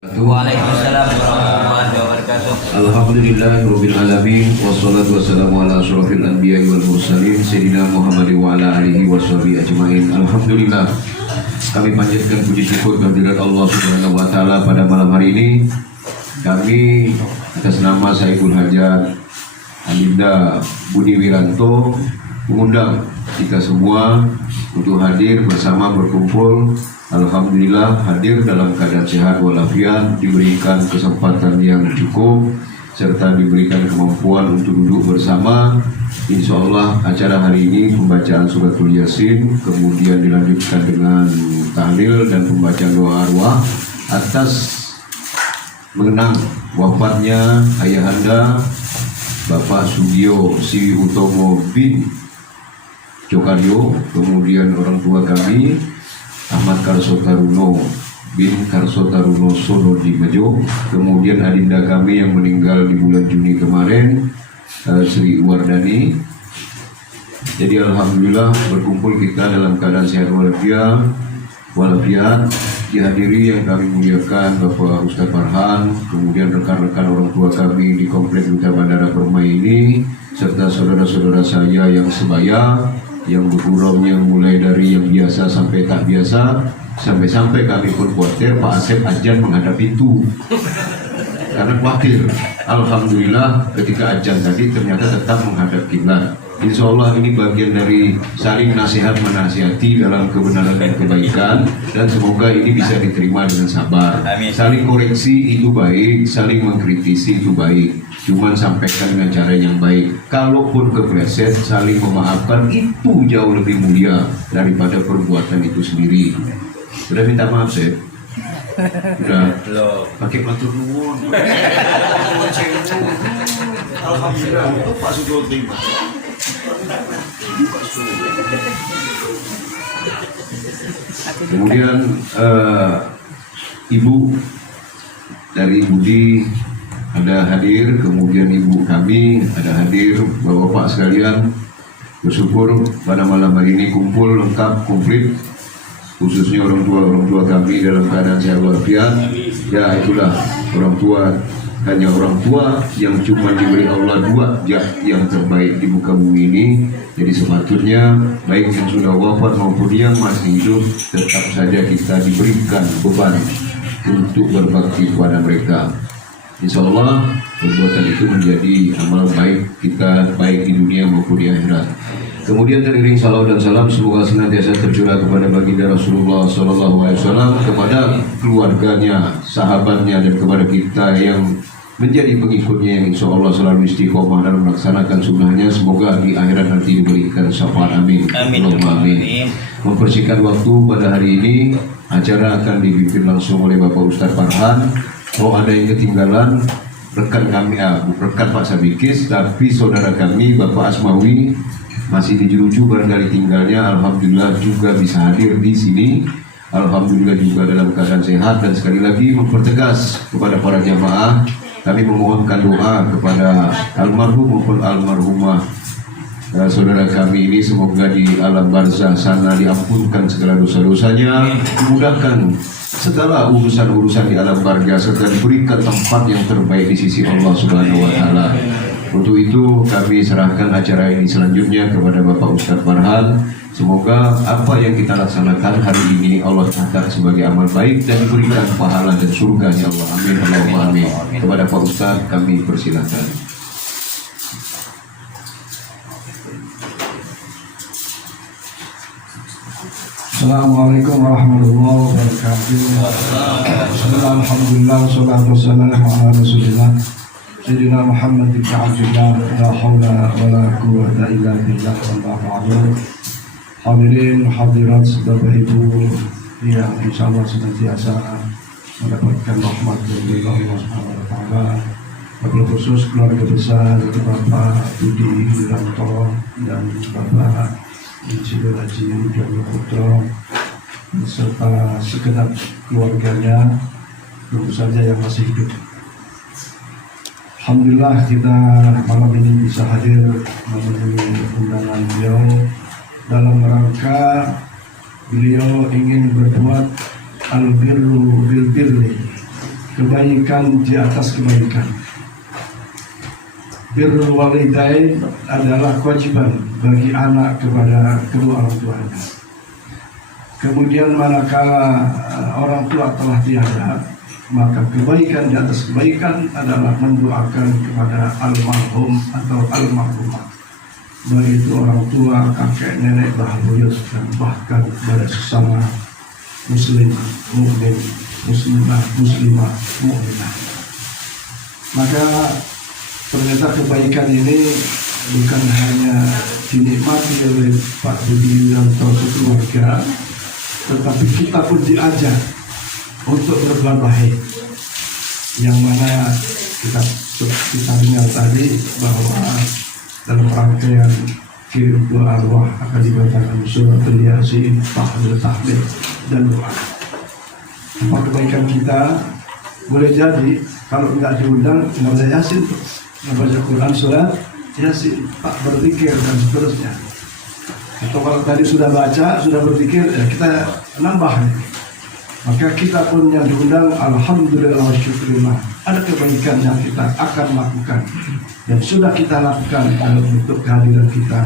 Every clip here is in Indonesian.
Waalaikumsalam warahmatullahi wabarakatuh. Alhamdulillahirabbil alamin wassalatu wassalamu ala asyrofil anbiya'i wal mursalin sayyidina Muhammad wa ala alihi washabihi ajmain. Alhamdulillah, kami panjatkan puji syukur kehadirat Allah Subhanahu wa taala pada malam hari ini. Kami atas nama Saiful Hajat Adinda Budi Wiranto mengundang kita semua untuk hadir bersama berkumpul. Alhamdulillah hadir dalam keadaan sehat walafiat, diberikan kesempatan yang cukup serta diberikan kemampuan untuk duduk bersama. Insya Allah acara hari ini pembacaan suratul Yasin, kemudian dilanjutkan dengan tahlil dan pembacaan doa arwah atas mengenang wafatnya ayahanda Bapak Sugio Siwi Utomo bin Cokaryo, kemudian orang tua kami Ahmad Karso Taruno bin Karso Taruno Sono di Mejo, kemudian adinda kami yang meninggal di bulan Juni kemarin, Sri Wardani. Jadi alhamdulillah berkumpul kita dalam keadaan sehat walafiat, dihadiri yang kami muliakan Bapak Ustadz Farhan, kemudian rekan-rekan orang tua kami di Komplek Duta Bandara Permai ini, serta saudara-saudara saya yang sebaya, yang berguraunya mulai dari yang biasa sampai tak biasa, sampai kami pun khawatir Pak Asep ajan menghadap pintu karena khawatir. Alhamdulillah ketika ajan tadi ternyata tetap menghadap kiblat. Insya Allah ini bagian dari saling nasihat menasihati dalam kebenaran dan kebaikan, dan semoga ini bisa diterima dengan sabar. Amin. Saling koreksi itu baik, saling mengkritisi itu baik, cuman sampaikan dengan cara yang baik. Kalaupun kepleset, saling memaafkan itu jauh lebih mulia daripada perbuatan itu sendiri. Sudah minta maaf, Seth? Sudah? Belum. Pakai matur nuwun. Alhamdulillah untuk Pak Sugio terima. Kemudian Ibu dari Budi ada hadir, kemudian Ibu kami ada hadir, Bapak-bapak sekalian, bersyukur pada malam hari ini kumpul lengkap komplit, khususnya orang tua kami dalam keadaan sehat walafiat. Ya itulah orang tua, hanya orang tua yang cuma diberi Allah dua yang terbaik di muka bumi ini. Jadi sepatutnya baik yang sudah wafat maupun yang masih hidup tetap saja kita diberikan beban untuk berbakti kepada mereka. Insya Allah perbuatan itu menjadi amal baik kita, baik di dunia maupun di akhirat. Kemudian teriring salawat dan salam semoga senantiasa tercurah kepada baginda Rasulullah SAW, kepada keluarganya, sahabatnya, dan kepada kita yang menjadi pengikutnya yang insya Allah selalu istiqomah dalam melaksanakan sunnahnya. Semoga di akhirat nanti diberikan syafaat. Amin. Amin. Mempersingkat waktu pada hari ini, acara akan dipimpin langsung oleh Bapak Ustadz Farhan. Kalau ada yang ketinggalan, rekan kami, rekan Pak Sabikis, tapi saudara kami Bapak Asmawi masih di Jeruju barangkali tinggalnya, alhamdulillah juga bisa hadir di sini. Alhamdulillah juga dalam keadaan sehat, dan sekali lagi mempertegas kepada para jamaah, kami memohonkan doa kepada almarhum maupun almarhumah saudara kami ini, semoga di alam barzah sana diampunkan segala dosa-dosanya, dimudahkan segala urusan-urusan di alam barzah, serta diberikan tempat yang terbaik di sisi Allah Subhanahu wa taala. Untuk itu kami serahkan acara ini selanjutnya kepada Bapak Ustadz Farhan. Semoga apa yang kita laksanakan hari ini Allah catat sebagai amal baik dan diberikan pahala dan surga ya Allah. Amin. Allahumma amin. Kepada Pak Ustadz kami persilakan. Assalamualaikum warahmatullahi wabarakatuh. Alhamdulillah, wassalatu wassalamu ala rasulillah Sayyidina Muhammad ibn Abdullah, la hawla wa la quwwata illa billah, wallahu a'lam. Hadirin hadirat Bapak Ibu yang insyaallah senantiasa mendapatkan rahmat dari Allah Subhanahu wa taala. Wabil khusus keluarga besar Bapak Budi Wiranto dan Bapak Insinyur Haji Dharma Putra beserta segenap keluarganya, tentu saja yang masih hidup. Alhamdulillah kita malam ini bisa hadir memenuhi undangan beliau dalam rangka beliau ingin berbuat al-birru bil birri, kebaikan di atas kebaikan. Birrul walidain adalah kewajiban bagi anak kepada kedua orang tuanya. Kemudian manakala orang tua telah tiada, maka kebaikan di atas kebaikan adalah mendoakan kepada almarhum atau almarhumah, baik itu orang tua, kakek, nenek, bah buyut, dan bahkan kepada sesama muslim, mukmin, muslimah, mukminah. Maka ternyata kebaikan ini bukan hanya dinikmati oleh Pak Budi dan keluarga, tetapi kita pun diajak untuk berbuat baik. Yang mana kita dengar tadi bahwa dalam rangkaian kirim doa arwah akan dibacakan surat Yasin, tahmid dan doa. Apa kebaikan kita boleh jadi kalau nggak diundang nggak bisa Yasin, membaca Quran surat Yasin, tak berzikir dan seterusnya. Atau kalau tadi sudah baca, sudah berzikir, ya kita nambah. Maka kita pun yang diundang, alhamdulillah wa syukurillah, ada kebaikan yang kita akan lakukan dan sudah kita lakukan dalam bentuk kehadiran kita,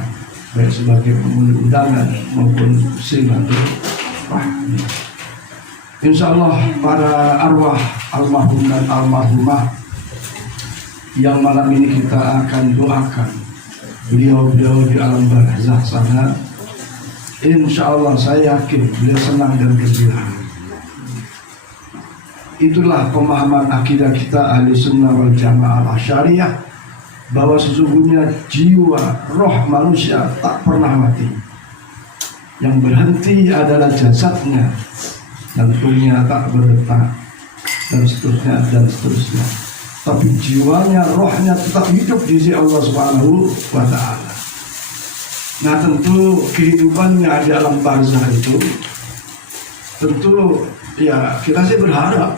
baik sebagai penghuni undangan maupun silaturahmi. Insya Allah para arwah almarhum dan almarhumah yang malam ini kita akan doakan beliau-beliau di alam barzah sana, insya Allah saya yakin beliau senang dan gembira. Itulah pemahaman akidah kita ahli sunnah wal jamaah al-asyariyah, bahwa sesungguhnya jiwa roh manusia tak pernah mati. Yang berhenti adalah jasadnya, jantungnya tak berdetak, dan seterusnya dan seterusnya. Tapi jiwanya, rohnya tetap hidup di sisi Allah Subhanahu wa Ta'ala. Nah, tentu kehidupannya di alam barzah itu, tentu ya kita sih berharap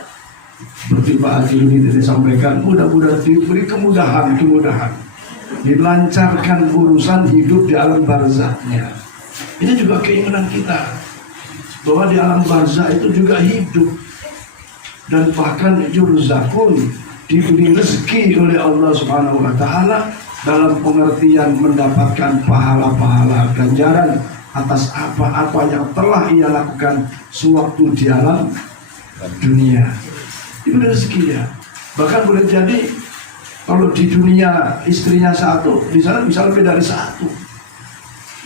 seperti Pak Haji ini disampaikan, mudah-mudahan diberi kemudahan, dilancarkan urusan hidup di alam barzahnya. Ini juga keinginan kita, bahwa di alam barzah itu juga hidup dan bahkan yurzakun, diberi rezeki oleh Allah Subhanahu wa Ta'ala dalam pengertian mendapatkan pahala-pahala ganjaran atas apa-apa yang telah ia lakukan sewaktu di alam dunia. Diberi rezeki ya. Bahkan boleh jadi kalau di dunia istrinya satu, di sana bisa lebih dari satu.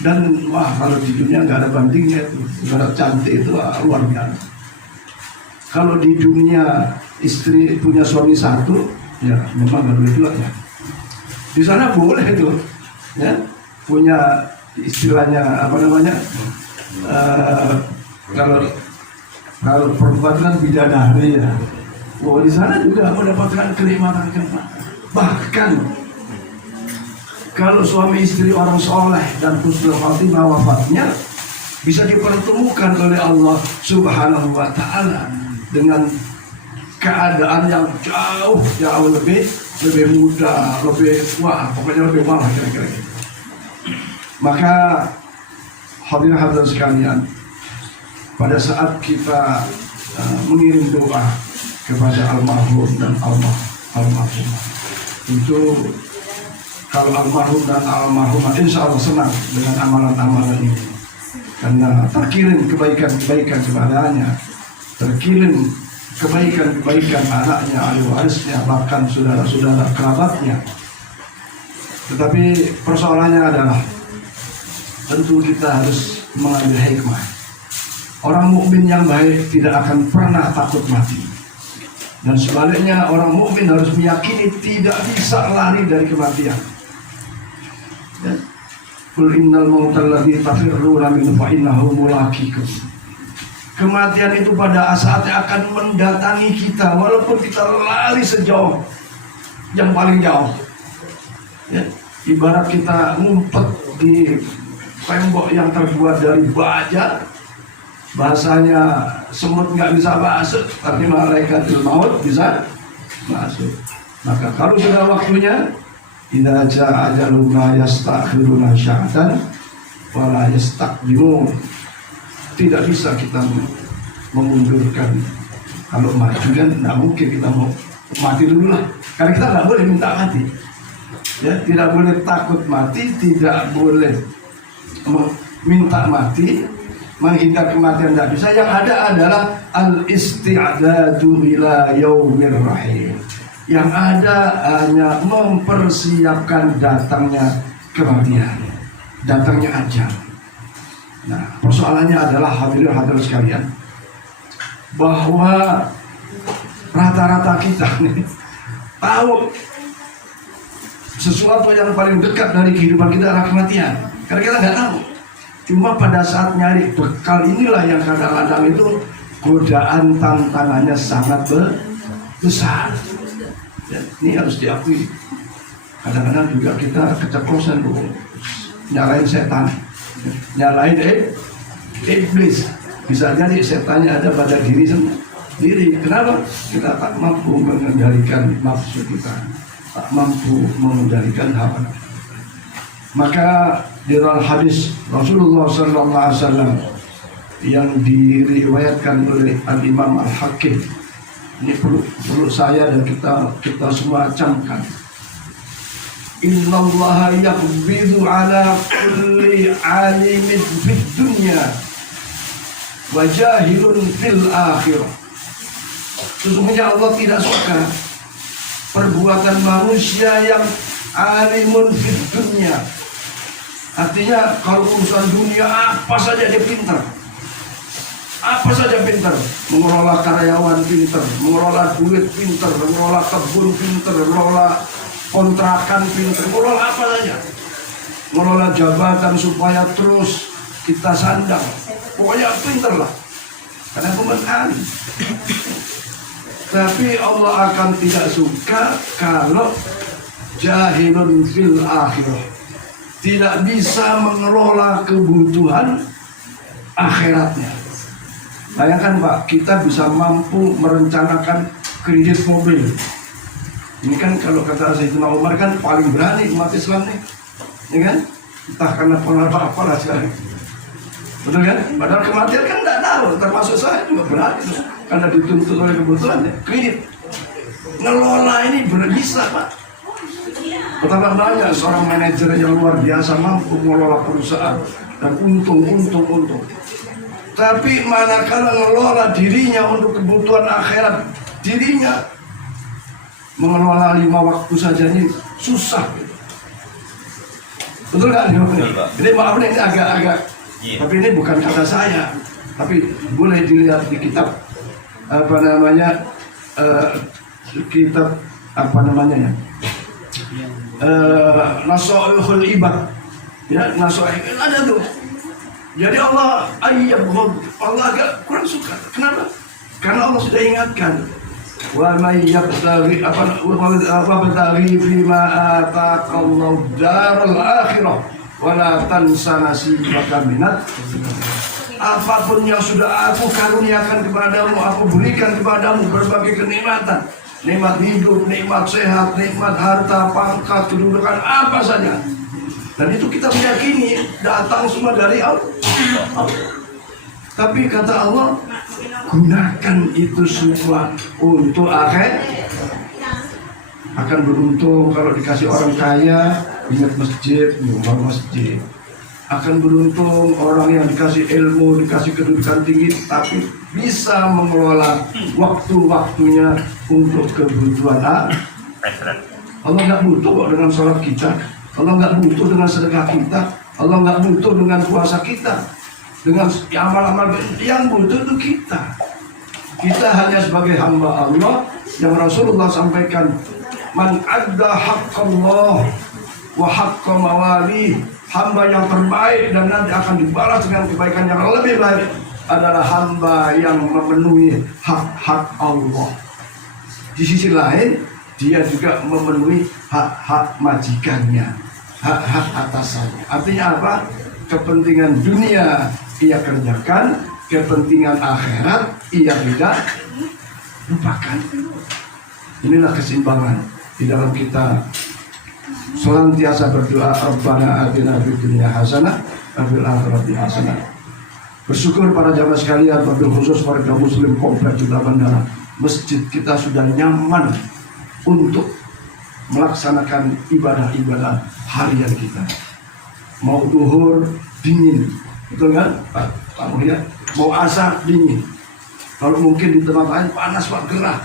Dan wah, kalau di dunia nggak ada bandingnya itu, ibarat cantik itu luar biasa. Kalau di dunia istri punya suami satu, ya memang nggak boleh dua ya. Di sana boleh itu, ya punya istilahnya apa namanya? Kalau perempuan kan bidadari ya. Oh, di sana juga mendapatkan kenikmatan. Bahkan kalau suami istri orang soleh dan husnul khotimah wafatnya, bisa dipertemukan oleh Allah Subhanahu wa Ta'ala dengan keadaan yang jauh lebih mudah, pokoknya lebih malah kira-kira gitu. Maka hadirin sekalian, pada saat kita mengirim doa kepada almarhum dan almarhumah, tentu kalau almarhum dan almarhumah insya Allah senang dengan amalan-amalan ini, karena terkirim kebaikan kepadanya, terkirim kebaikan anaknya, ahli warisnya, bahkan saudara-saudara kerabatnya. Tetapi persoalannya adalah tentu kita harus mengambil hikmah. Orang mukmin yang baik tidak akan pernah takut mati. Dan sebaliknya orang mukmin harus meyakini tidak bisa lari dari kematian. Qul innal mautal ladzi tafirruna minhu fa innahu mulaqikum. Kematian itu pada saatnya akan mendatangi kita, walaupun kita lari sejauh yang paling jauh. Ya, ibarat kita ngumpet di tembok yang terbuat dari baja, bahasanya semut nggak bisa masuk, tapi malaikatul maut bisa masuk. Maka kalau sudah waktunya, idza jaa ajalun la yastakhiruna sya'atan wa la yastaqdimun. Tidak bisa kita memundurkan Kalau maju kan tidak mungkin kita mau mati dulu lah, karena kita nggak boleh minta mati. Ya, tidak boleh takut mati, tidak boleh minta mati, menghindar kematian tidak bisa. Yang ada adalah al-isti'dadu ila yaumir rahim. Yang ada hanya mempersiapkan datangnya kematian, datangnya ajal. Nah, persoalannya adalah hadirin sekalian, bahwa rata-rata kita nih tahu sesuatu yang paling dekat dari kehidupan kita adalah kematian. Karena kita nggak tahu. Cuma pada saat nyari bekal inilah yang kadang-kadang itu godaan tantangannya sangat besar. Ya, ini harus diakui. Kadang-kadang juga kita keceplosan nyalain setan, nyalain iblis. Bisa jadi setannya ada pada diri sendiri. Kenapa? Kita tak mampu mengendalikan nafsu kita, tak mampu mengendalikan hawa. Maka di dalam hadis Rasulullah SAW yang diriwayatkan oleh Al-Imam Al-Hakim, ini perlu saya dan kita semua camkan. Innallaha yaqbidu ala kulli alimin fid dunya wa jahilun fil akhirah. Sesungguhnya Allah tidak suka perbuatan manusia yang alimun fid dunya. Artinya kalau urusan dunia apa saja dia pintar. Apa saja pintar, mengelola karyawan pintar, mengelola duit pintar, mengelola kebun pintar, mengelola kontrakan pintar, mengelola apa saja, mengelola jabatan supaya terus kita sandang, pokoknya pintar lah, karena pemerintahan. Tapi Allah akan tidak suka kalau jahilun fil akhirah, tidak bisa mengelola kebutuhan akhiratnya. Bayangkan Pak, kita bisa mampu merencanakan kredit mobil. Ini kan kalau kata Sayyidina Umar kan paling berani umat Islam nih, ya kan? Entah karena pengaruh apalah sekarang. Betul kan? Padahal kematian kan tidak tahu, termasuk saya juga berani tuh, karena dituntut oleh kebutuhan ya, kredit. Ngelola ini bisa Pak. Betapa banyak seorang manajer yang luar biasa mampu mengelola perusahaan dan untung. Tapi manakala mengelola dirinya untuk kebutuhan akhirat, dirinya mengelola 5 waktu saja ini susah. Betul kan? Ini maaf nih, ini agak tapi ini bukan kata saya, tapi boleh dilihat di kitab kitab Nasoihul Ibad, ya, Nasoih ada tuh. Jadi Allah agak kurang suka. Kenapa? Karena Allah sudah ingatkan, wa may yabtaghi fima ataqallahu darul akhirah wa la tansa nasibaka minat. Apapun yang sudah aku karuniakan kepadamu, aku berikan kepadamu berbagai kenikmatan, nikmat hidup, nikmat sehat, nikmat harta, pangkat, kedudukan, apa saja. Dan itu kita meyakini datang semua dari Allah. Tapi kata Allah, gunakan itu semua untuk akhirat. Akan beruntung kalau dikasih orang kaya, ingat masjid, nyumbang masjid. Akan beruntung orang yang dikasih ilmu, dikasih kedudukan tinggi, tapi bisa mengelola waktu-waktunya untuk kebutuhan akhirat. Allah nggak butuh kok dengan sholat kita. Allah nggak butuh dengan sedekah kita, Allah nggak butuh dengan puasa kita, dengan amal-amal yang butuh itu kita. Kita hanya sebagai hamba Allah yang Rasulullah sampaikan, man adda haqqallah wa haqqa mawali, hamba yang terbaik dan nanti akan dibalas dengan kebaikan yang lebih baik adalah hamba yang memenuhi hak-hak Allah. Di sisi lain, dia juga memenuhi hak-hak majikannya, hak-hak atasannya. Artinya apa? Kepentingan dunia ia kerjakan, kepentingan akhirat ia tidak lupakan. Inilah keseimbangan di dalam kita senantiasa berdoa, Rabbana atina fid dunya hasanah wa fil akhirati hasanah. Bersyukur para jamaah sekalian, wabil khusus para kaum muslim kompleks Juta Bandara. masjid kita sudah nyaman untuk melaksanakan ibadah-ibadah harian kita. Mau duhur dingin, betul kan Pak Muhya? Mau asar dingin. Kalau mungkin di tempat lain panas Pak, gerah.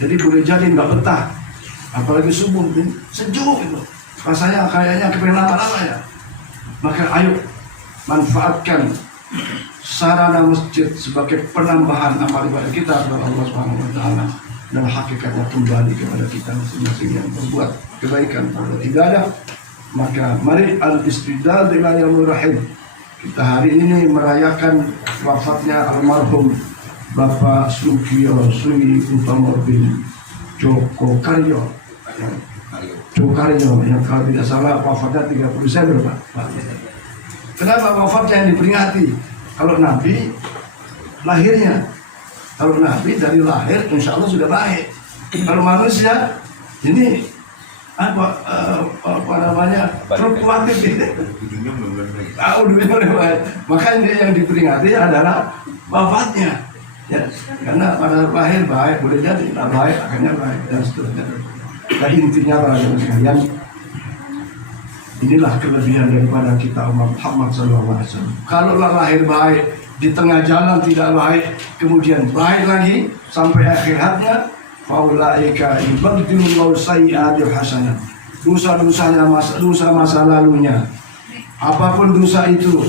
Jadi boleh jadi nggak betah. Apalagi subuh sejuk itu. Rasanya kayaknya kepengen lama-lama ya. Maka ayo manfaatkan sarana masjid sebagai penambahan amal ibadah kita kepada Allah Subhanahu wa taala, dan hakikatnya kembali kepada kita masing-masing yang berbuat kebaikan pada ibadah. Maka mari al-istidad ila yaumir rahim. Kita hari ini merayakan wafatnya almarhum Bapak Sugiyo Sri Utomo bin Joko Karyo yang kalau tidak salah wafatnya 30 Desember Pak. Kenapa wafatnya yang diperingati? Kalau Nabi lahirnya, kalau Nabi dari lahir insya Allah sudah baik. Kalau manusia ini apa namanya fluktuatif gitu. Makanya yang diperingati adalah wafatnya. Ya, karena pada lahir baik, boleh jadi tak baik akhirnya baik dan seterusnya. Dan intinya para sekalian, inilah kelebihan daripada kita umat Muhammad SAW. Kalau lahir baik, di tengah jalan tidak baik, kemudian baik lagi sampai akhiratnya, faulaika yubadilullahu sayyi'atihim hasanah. Dosa-dosanya, dosa masa lalunya, apapun dosa itu,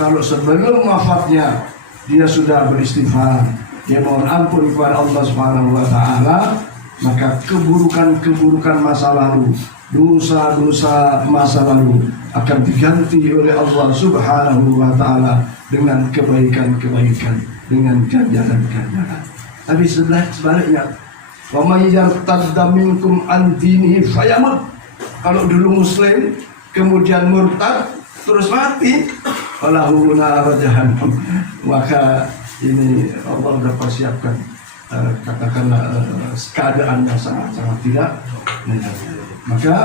kalau sebelum wafatnya dia sudah beristighfar, dia mohon ampun kepada Allah Subhanahu wa taala, maka keburukan-keburukan masa lalu, dosa-dosa masa lalu akan diganti oleh Allah Subhanahu wa taala dengan kebaikan-kebaikan, dengan ganjaran-ganjaran. Tapi sebaliknya, wa may yartadda minkum an dinihi fayamut. Kalau dulu muslim kemudian murtad terus mati, falahu nar jahannam. Maka ini Allah sudah persiapkan katakanlah keadaan yang sangat-sangat tidak menyenangkan. Maka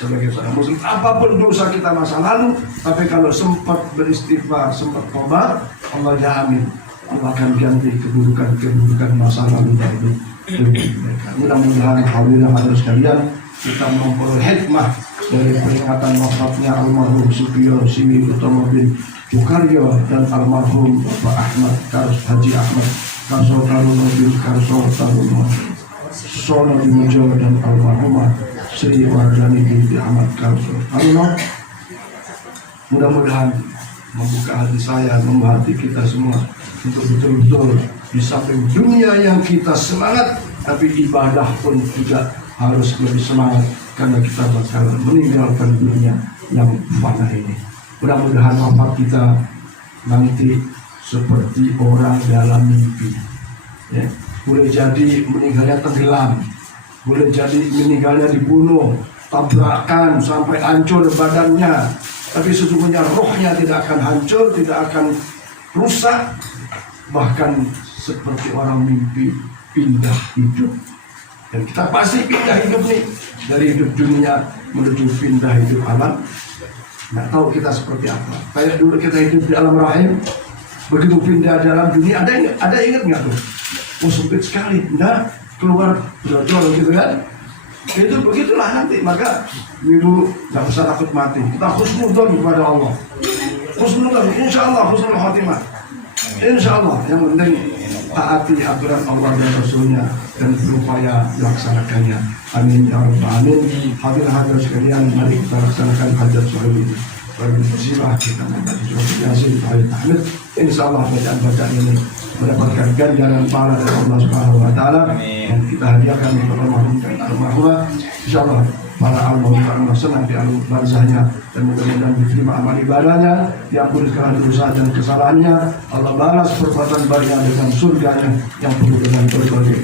sebagai seorang muslim, apapun dosa kita masa lalu, tapi kalau sempat beristighfar, sempat tobat, Allah jamin Allah akan ganti keburukan-keburukan masa lalu itu. Mudah-mudahan hadirin hadirat sekalian, kita memperoleh hikmah dari peringatan wafatnya almarhum Sugiyo Sri Utomo bin Jokaryo dan almarhum Bapak Haji Ahmad Karso Taruno bin Karso Taruno Sono Dimujo dan almarhumah Sri Wardani binti Ahmad Karso Taruno. Mudah-mudahan membuka hati saya, membuka hati kita semua untuk betul-betul di samping dunia yang kita semangat, tapi ibadah pun juga harus lebih semangat, karena kita bakal meninggalkan dunia yang fana ini. Mudah-mudahan wafat kita nanti seperti orang dalam mimpi. Ya. Boleh jadi meninggalnya tenggelam, boleh jadi meninggalnya dibunuh, tabrakan sampai hancur badannya, tapi sesungguhnya rohnya tidak akan hancur, tidak akan rusak, bahkan seperti orang mimpi pindah hidup. Dan kita pasti pindah hidup nih, dari hidup dunia menuju pindah hidup alam. Nggak tahu kita seperti apa. Kayak dulu kita hidup di alam rahim, begitu pindah di alam dunia, ada ingat nggak tuh? Oh sempit sekali, nah keluar jual gitu kan? Itu begitulah nanti. Maka ibu nggak usah takut mati. Kita husnudzon kepada Allah. Husnudzon, insya Allah husnul khotimah. Insya Allah, yang penting taati aturan Allah dan Rasulnya dan berupaya laksanakannya. Amin ya rabbal alamin. Hadirin sekalian, mari kita laksanakan hajat sore ini. Bersilah kita membaca surat Yasin ayat tahmid. Insya Allah bacaan-bacaan ini mendapatkan ganjaran pahala dari Allah Subhanahu wa taala, dan kita hadiahkan kepada almarhum dan almarhumah. Insya Allah para almarhum senang di alam barzahnya, dan mudah-mudahan diterima amal ibadahnya, diampuni segala dosa dan kesalahannya. Allah balas perbuatan baiknya dengan surganya yang penuh dengan berbagai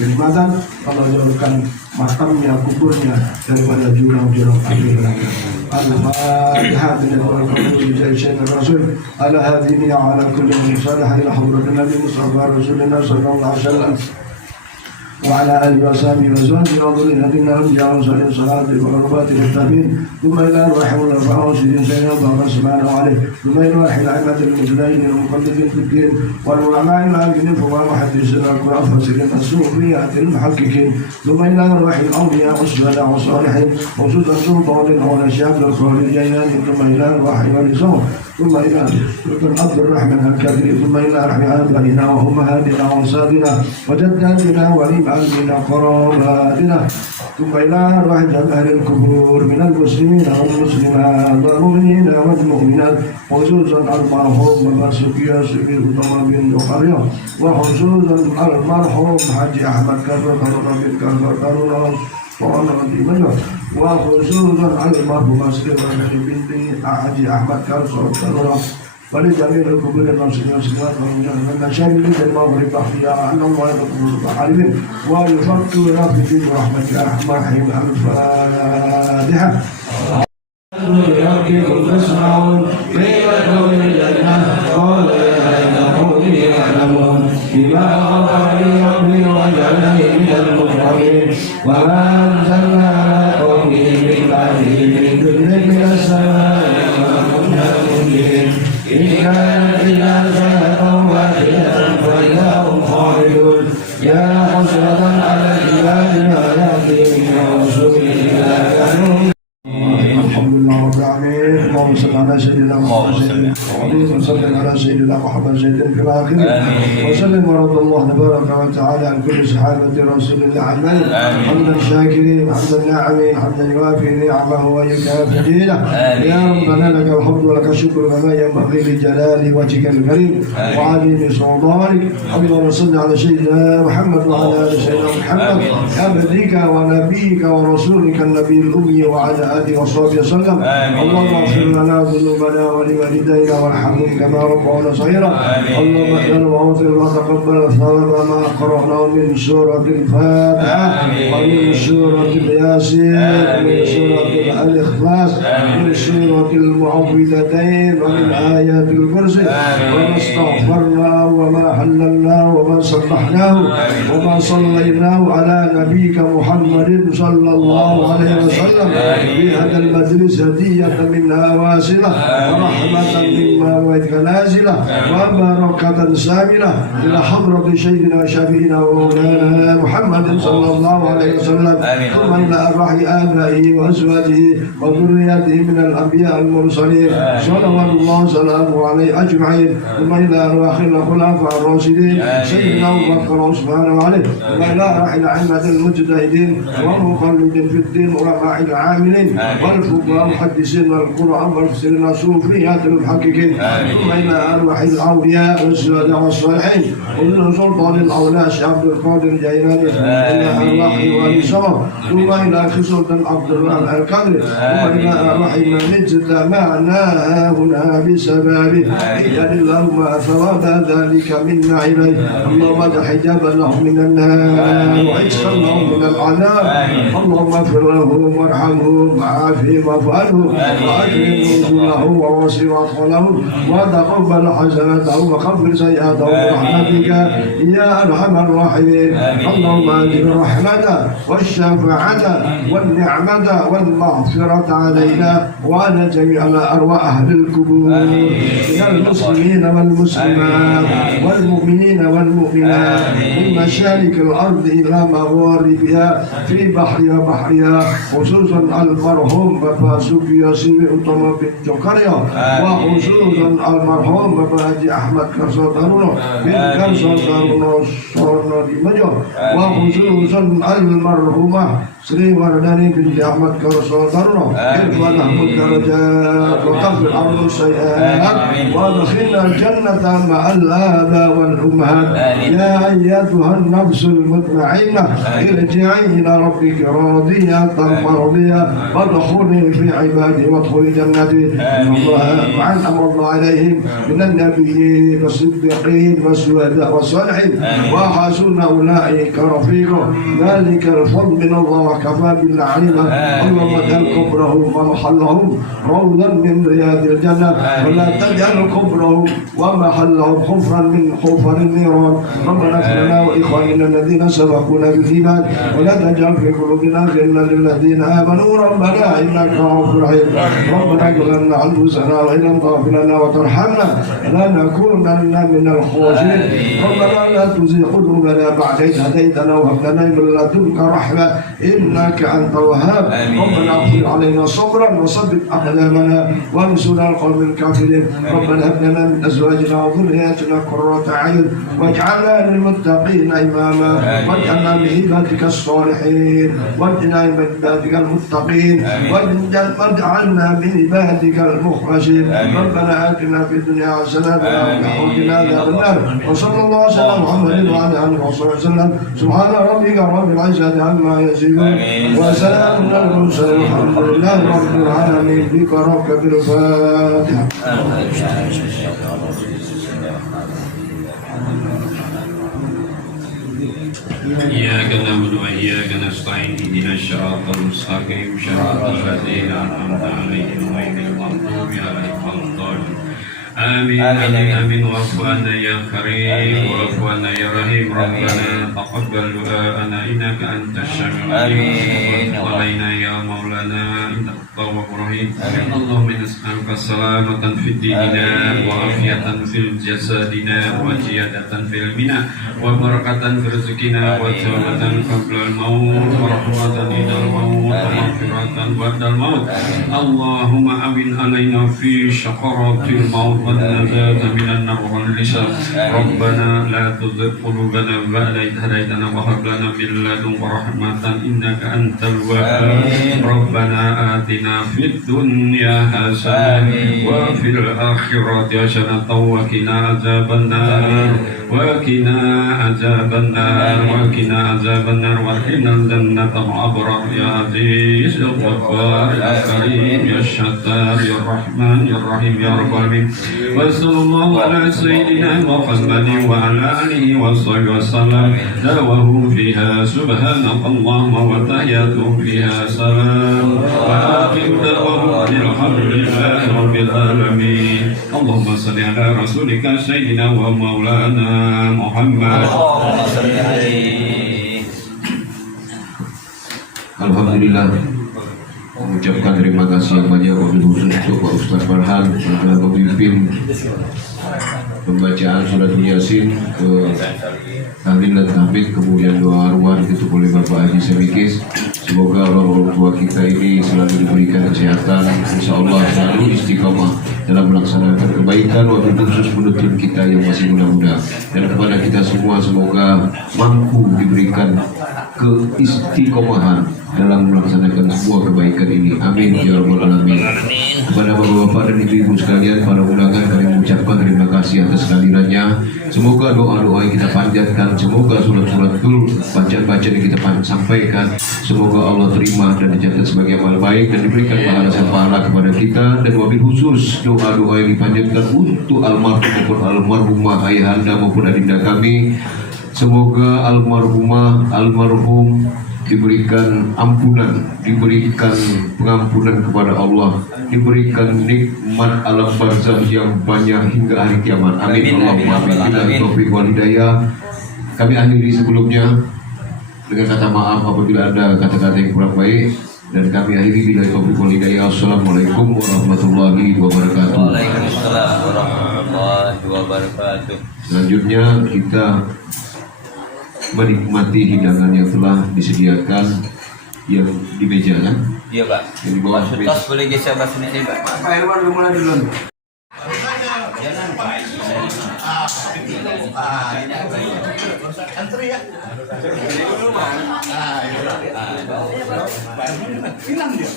kenikmatan. Allah jauhkan makamnya, kuburnya daripada jurang-jurang api neraka. Al-Fatihah. Rasul ala hadhihi ala kulli salih ila hadratin Nabi Mustafa Rasulullah sallallahu alaihi wasallam. وعلى آله وصحبه وزوجه وذريته إنهم جعلوا صالح الصلاة والقربات للتابعين ثم إلى أرواح الأربعة والعشرين سنة الله سبحانه عليه ثم إلى أرواح الأئمة المجتهدين المقلدين في الدين والعلماء العاملين فقهاء محدثين القرآن فاسرين الصوفية المحققين ثم إلى أرواح الأولياء والشهداء والصالحين خصوصا سلطان أولى شعب الخارجين ثم إلى أرواح والصوم ثم إلى سلطان عبد الرحمن الكبير ثم إلى أرواح آبائنا وأمهاتنا وأنصارنا وجداتنا وإمامنا قراباتنا ثم إلى أرواح أهل القبور من المسلمين والمسلمات والمؤمنين والمؤمنات خصوصا المرحوم والسقيا سقي الأمم بن قرية وخصوصا المرحوم حاج أحمد كفر بن كفر وخصوصا المرحوم سليمان بنت حاج أحمد كفر ولجميع القبور المسلمين والمسلمات والمشاهد المغرب أحياء أن الله يقبل العالمين ويفكر في دين رحمة الرحمن الفاتحة. يركب تسمعون قيل قول الجنة قال إنهم يعلمون بما غفر لي ربي وجعلني من المكرمين وما أنزلنا على قومه من بعده من جند من السماء وما كنا منزلين إن كانت إلا سنة واحدة فإذا هم خالدون يا حسرة على العباد ما يأتي من رسول إلا كانوا. الحمد لله رب العالمين اللهم صل على سيدنا محمد وسلم على سيدنا محمد سيدنا في الآخرين وسلم ورضي الله تبارك وتعالى عن كل صحابة رسول الله أجمعين حمدا شاكرين حمدا ناعمين حمدا يوافي نعمه ويكافئ دينه يا ربنا لك الحمد ولك الشكر كما ينبغي لجلال وجهك الكريم وعظيم سلطانك اللهم صل على سيدنا محمد وعلى آل سيدنا محمد عبدك ونبيك ورسولك النبي الأمي وعلى آله وصحبه وسلم اللهم اغفر لنا ذنوبنا ولوالدينا وارحمهم كما ربونا صغيرا اللهم اغفر واغفر وتقبل ثواب ما قرأناه من سورة الفاتحة ومن سورة الياسين ومن سورة الإخلاص ومن سورة المعوذتين ومن آيات الكرسي وما استغفرنا وما حللنا وما صلحناه وما صليناه على نبيك محمد صلى الله عليه وسلم في هذا المجلس هدية منها واسلة ورحمة مما وإذك نازلة وبركة ساملة إلى حضرة سيدنا وشفينا ومولانا محمد صلى الله عليه وسلم ثم إلى أرواح آبائه وأزواجه وذريته من الأنبياء المرسلين صلوات الله وسلامه عليه أجمعين ثم إلى أرواح الخلفاء الراشدين سيدنا أبو بكر وعثمان وعلي ثم إلى أرواح الأئمة المجتهدين والمقلدين في الدين علماء العاملين والفقهاء المحدثين والقرآن والمفسرين الصوفيات المحققين ثم إلى أرواح الأولياء والشهداء والصالحين ومن سلطان الأولياء الشيخ عبد القادر الجيلاني إلى أرواح والي سمر ثم إلى سلطان عبد الرحمن القادري ثم إلى أرواح من نجد معنا هنا بسببه إذن اللهم ثواب ذلك منا إليه اللهم اجعل حجابا لهم من النار وعشقا لهم من العذاب اللهم اغفر لهم وارحمهم وعافهم واعف عنهم وأكرم نزلهم ووسع مدخلهم وتقبل حسناتهم وكفر سيئاتهم برحمتك يا أرحم الراحمين اللهم أنزل الرحمة والشفاعة والنعمة والمغفرة علينا وعلى جميع أرواح أهل القبور من المسلمين والمسلمات والمؤمنين والمؤمنات من مشارق الأرض إلى مغاربها في بحرها خصوصا المرحوم بابا سقيا سقي الأمم بن قرية وخصوصا المرحوم بابا حاجي أحمد كفر بن كفر صورنا di Majo وخصوصا المرحومة سري ورداني بن أحمد كفر صورنا ارفع لهم الدرجات وكفر عنهم السيئات وادخلنا الجنة مع الآباء والأمهات يا أيتها النفس المطمئنة ارجعي إلى ربك راضية مرضية وادخلي في عبادي وادخلي جنتي وعن أمر الله عليهم من النبيين والصديقين والشهداء والصالحين وحسن أولئك رفيقا ذلك الفضل من الله وكفى بالله عليما اللهم اجعل قبرهم ومحلهم روضا من رياض الجنة ولا تجعل قبرهم ومحلهم حفرا من حفر النيران ربنا اغفر لنا وإخواننا الذين سبقونا بالإيمان ولا تجعل في قلوبنا غلا للذين آمنوا ربنا إنك رؤوف رحيم ربنا اغفر لنا أنفسنا وإن لم تغفر لنا وترحمنا لنكونن من الخاسرين ربنا لا تزغ قلوبنا بعد إذ هديتنا وهب لنا من لدنك رحمة إنك أنت الوهاب ربنا اغفر علينا صبرا وثبت أقدامنا وانصرنا القوم الكافرين ربنا هب لنا من أزواجنا وذرياتنا قرة أعين واجعلنا للمتقين إماما واجعلنا من عبادك الصالحين واجعلنا من عبادك المتقين واجعلنا من عبادك المخلصين ربنا آتنا في الدنيا حسنة وقنا عذاب النار وصلى الله وسلم على محمد وعلى آله وصحبه وسلم سبحان ربك رب العزة عما يصفون وسلام على المرسلين والحمد لله رب العالمين بك ربك بالفاتحة إياك نعبد وإياك نستعين اهدنا الصراط المستقيم صراط الذين أنعمت عليهم غير المغضوب عليهم ولا الضالين آمين آمين آمين واعف عنا يا كريم واعف عنا يا رحيم ربنا تقبل دعاءنا إنك أنت السميع العليم وتب علينا يا مولانا إنك التواب الرحيم اللهم نسألك السلامة في ديننا وعافية في جسدنا وزيادة في علمنا وبركة في رزقنا وتوبة قبل الموت ورحمة عند الموت ومغفرة بعد الموت اللهم أعن علينا في شقرات الموت والنجاة من النار والحساب ربنا لا تزغ قلوبنا بعد إذ هديتنا وهب لنا من لدنك رحمة إنك أنت الوهاب ربنا آتنا في الدنيا حسنة وفي الآخرة حسنة وقنا عذاب النار وقنا عذاب النار وقنا عذاب النار وادخلنا الجنة مع الأبرار يا عزيز يا غفار يا كريم يا ستار يا رحمن يا رحيم يا رب العالمين وصلى الله على سيدنا محمد وعلى آله وصحبه وسلم دعوهم فيها سبحانك اللهم وتحياتهم فيها سلام وآخر دعواهم الحمد لله رب العالمين اللهم صل على رسولك سيدنا ومولانا محمد Alhamdulillah, mengucapkan terima kasih yang banyak wabil khusus untuk Pak Ustaz Farhan yang telah memimpin pembacaan surat Yasin ke tahlil dan tahmid, kemudian doa arwah ditutup oleh Bapak Haji Semikis. Semoga orang tua kita ini selalu diberikan kesehatan, insya Allah selalu istiqamah dalam melaksanakan kebaikan, wabil khusus menuntun kita yang masih muda-muda, dan kepada kita semua semoga mampu diberikan keistiqomahan dalam melaksanakan semua kebaikan ini. Amin ya rabbal alamin. Kepada bapak-bapak dan ibu-ibu sekalian, para undangan, kami mengucapkan terima kasih atas kehadirannya. Semoga doa-doa yang kita panjatkan, semoga surat-suratul bacaan-bacaan yang kita sampaikan, semoga Allah terima dan dicatat sebagai amal baik dan diberikan pahala kepada kita. Dan wabil khusus doa-doa yang dipanjatkan untuk almarhum maupun almarhumah ayahanda maupun adinda kami, semoga almarhum diberikan ampunan, diberikan pengampunan kepada Allah, diberikan nikmat alam barzakh yang banyak hingga hari kiamat. Amin. Allahumma amin. Bila taufiq wal hidayah. Kami akhiri sebelumnya dengan kata maaf apabila ada kata-kata yang kurang baik, dan kami akhiri bila taufiq wal hidayah. Assalamualaikum warahmatullahi wabarakatuh. Waalaikumsalam warahmatullahi wabarakatuh. Selanjutnya kita menikmati hidangan yang telah disediakan yang di meja, kan? Iya Pak. Yang di bawah meja. Tos boleh geser bahasa sini Pak. Pak Irwan mulai dulu. Antri ya. Hilang dia.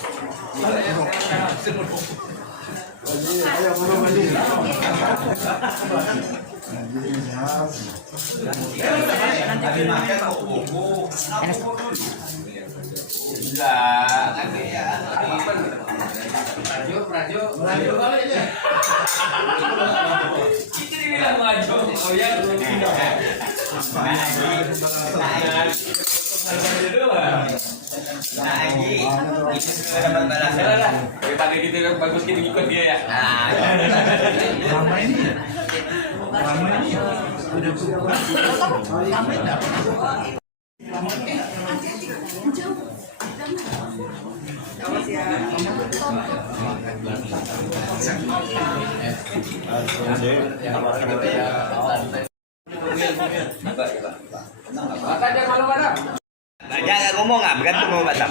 Daripada gitu bagus kita ikut dia ya. Ramai ini. Jangan ngomong ah, bergantung mau baca.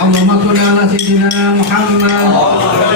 Allahumma sholli ala sayyidina Muhammad.